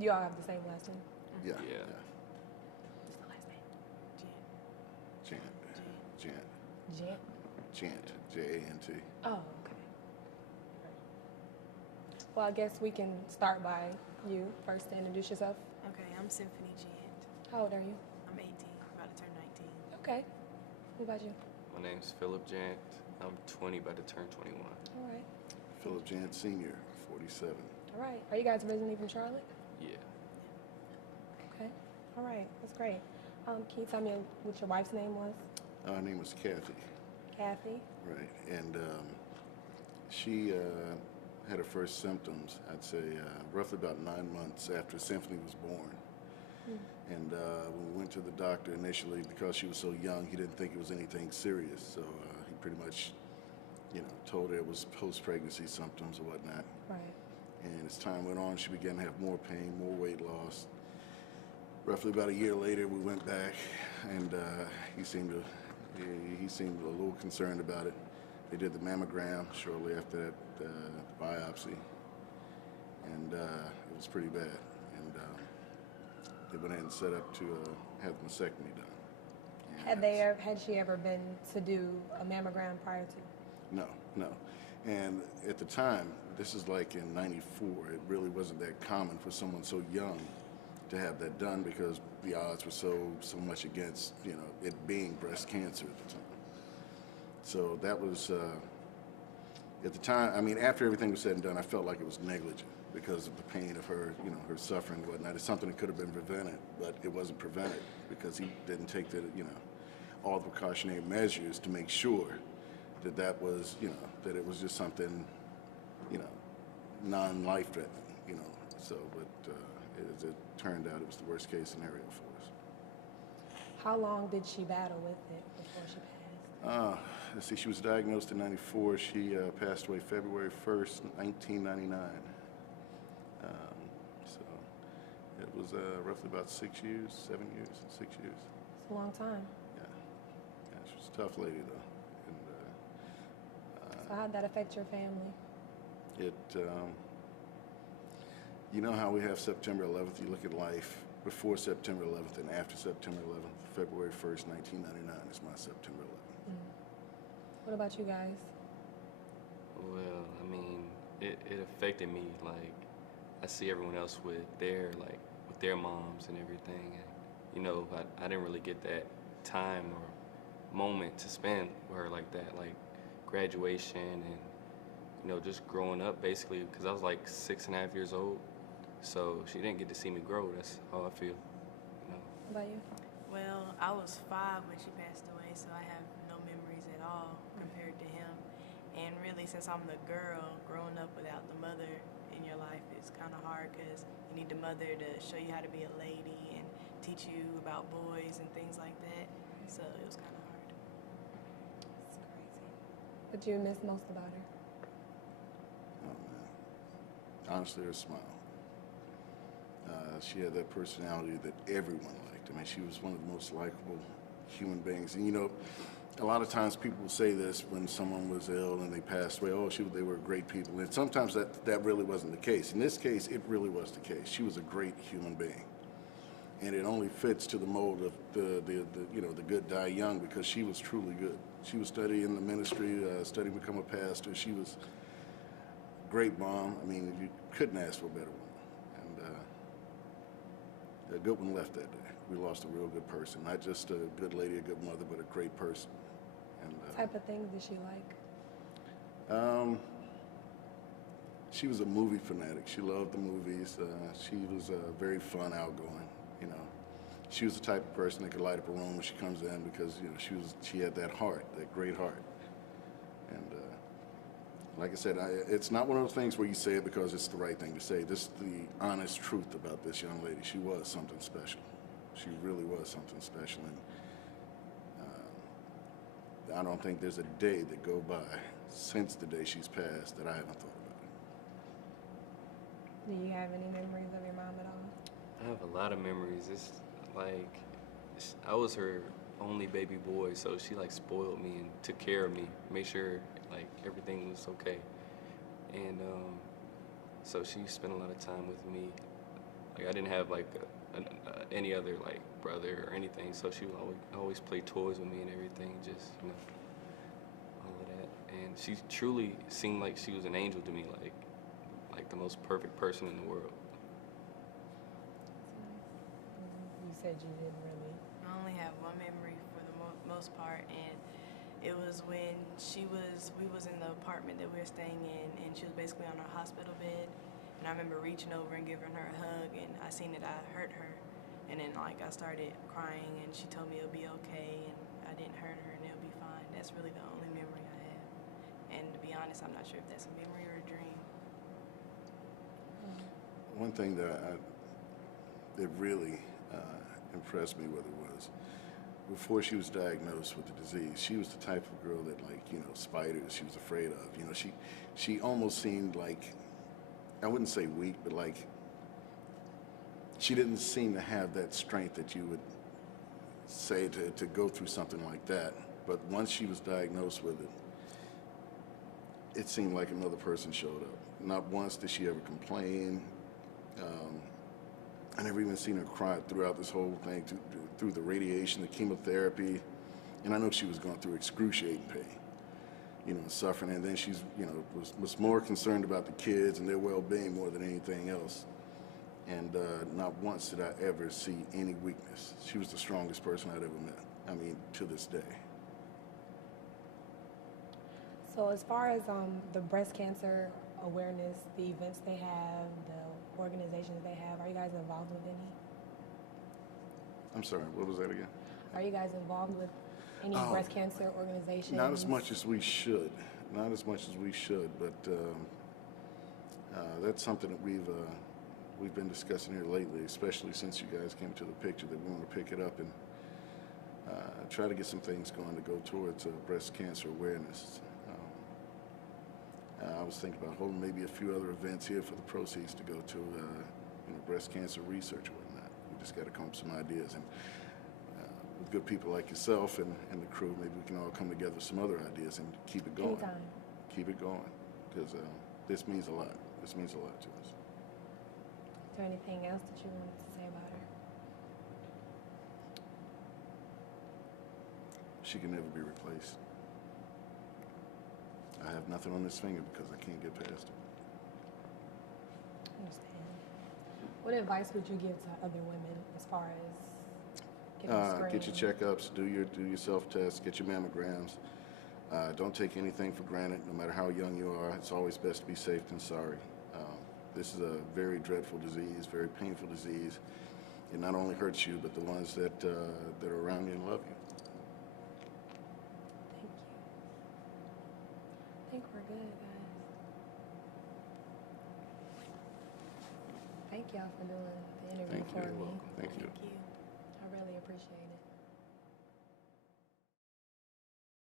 You all have the same last name? Yeah. Yeah. What's the last name? Jant. Jant. Jant. Jant. J-A-N-T. Oh, okay. Well, I guess we can start by you first to introduce yourself. Okay, I'm Symphony Jant. How old are you? I'm 18, about to turn 19. Okay. What about you? My name's Philip Jant. I'm 20, about to turn 21. All right. Philip Jant Sr., 47. All right. Are you guys originally from Charlotte? Yeah. Okay. All right. That's great. Can you tell me what your wife's name was? Her name was Kathy. Kathy. Right. And she had her first symptoms, I'd say, roughly about 9 months after Symphony was born. And when we went to the doctor initially, because she was so young, he didn't think it was anything serious. So he pretty much, told her it was post-pregnancy symptoms or whatnot. Right. And as time went on, she began to have more pain, more weight loss. Roughly about a year later, we went back, and he seemed a little concerned about it. They did the mammogram shortly after that biopsy, and it was pretty bad. And they went ahead and set up to have the mastectomy done. And Had she ever been to do a mammogram prior to? No, no. And at the time, this is like in '94, it really wasn't that common for someone so young to have that done because the odds were so much against, it being breast cancer at the time. So that was, at the time, I mean, after everything was said and done, I felt like it was negligent because of the pain of her, her suffering and whatnot. It's something that could have been prevented, but it wasn't prevented because he didn't take the, all the precautionary measures to make sure that that was, that it was just something, non-life threatening, So, but as it turned out, it was the worst case scenario for us. How long did she battle with it before she passed? Let's see, she was diagnosed in '94. She passed away February 1st, 1999. So it was roughly about 6 years, 7 years, 6 years. It's a long time. Yeah, she was a tough lady though. And So how'd that affect your family? it, you know how we have September 11th, you look at life before September 11th and after September 11th, February 1st, 1999 is my September 11th. What about you guys? Well, I mean, it affected me. Like, I see everyone else with their moms and everything. And, I didn't really get that time or moment to spend with her like that. Like, graduation and, just growing up basically, because I was like 6.5 years old. So she didn't get to see me grow. That's how I feel. What about you? Well, I was 5 when she passed away, so I have no memories at all compared to him. And really, since I'm the girl, growing up without the mother in your life is kind of hard because you need the mother to show you how to be a lady and teach you about boys and things like that. So it was kind of hard. It's crazy. What do you miss most about her? Oh man, honestly, her smile. She had that personality that everyone liked. I mean, she was one of the most likable human beings. And a lot of times people will say this when someone was ill and they passed away, oh, they were great people. And sometimes that really wasn't the case. In this case, it really was the case. She was a great human being. And it only fits to the mold of the good die young because she was truly good. She was studying the ministry, studying to become a pastor. She was a great mom. I mean, you couldn't ask for a better one. A good one left that day. We lost a real good person. Not just a good lady, a good mother, but a great person. And What type of things did she like? She was a movie fanatic. She loved the movies. She was very fun, outgoing. She was the type of person that could light up a room when she comes in because she had that heart, that great heart. And like I said, it's not one of those things where you say it because it's the right thing to say. This is the honest truth about this young lady. She was something special. She really was something special. And I don't think there's a day that go by since the day she's passed that I haven't thought about it. Do you have any memories of your mom at all? I have a lot of memories. It's like, I was her only baby boy, so she spoiled me and took care of me, made sure everything was okay. And so she spent a lot of time with me, Like I didn't have like any other like brother or anything, so she would always play toys with me and everything, just all of that. And she truly seemed like she was an angel to me, like the most perfect person in the world. You said you didn't really. I only have one memory for the most part, and it was when we was in the apartment that we were staying in, and she was basically on her hospital bed. And I remember reaching over and giving her a hug, and I seen that I hurt her. And then like I started crying, and she told me it'll be okay, and I didn't hurt her, and it'll be fine. That's really the only memory I have. And to be honest, I'm not sure if that's a memory or a dream. One thing that really impressed me with her was before she was diagnosed with the disease, she was the type of girl that, like, spiders she was afraid of. She almost seemed like, I wouldn't say weak, but like she didn't seem to have that strength that you would say to go through something like that. But once she was diagnosed with it, it seemed like another person showed up. Not once did she ever complain. I never even seen her cry throughout this whole thing, through the radiation, the chemotherapy. And I know she was going through excruciating pain, suffering. And then she's, was more concerned about the kids and their well-being more than anything else. And not once did I ever see any weakness. She was the strongest person I'd ever met. I mean, to this day. So as far as the breast cancer awareness, the events they have, the organizations they have, are you guys involved with any? I'm sorry, what was that again? Are you guys involved with any breast cancer organizations? Not as much as we should. Not as much as we should, but that's something that we've been discussing here lately, especially since you guys came to the picture, that we want to pick it up and try to get some things going to go towards breast cancer awareness. I was thinking about holding maybe a few other events here for the proceeds to go to breast cancer research or whatnot. We just got to come up with some ideas. And with good people like yourself and the crew, maybe we can all come together with some other ideas and keep it going. Anytime. Keep it going, because this means a lot. This means a lot to us. Is there anything else that you wanted to say about her? She can never be replaced. I have nothing on this finger because I can't get past it. I understand. What advice would you give to other women as far as Get your checkups, do your self-tests, get your mammograms. Don't take anything for granted, no matter how young you are. It's always best to be safe than sorry. This is a very dreadful disease, very painful disease. It not only hurts you, but the ones that are around you and love you. Thank you. I think we're good, guys. Thank y'all for doing the interview Thank you. for You're me. welcome. Thank you. Thank you. I really appreciate it.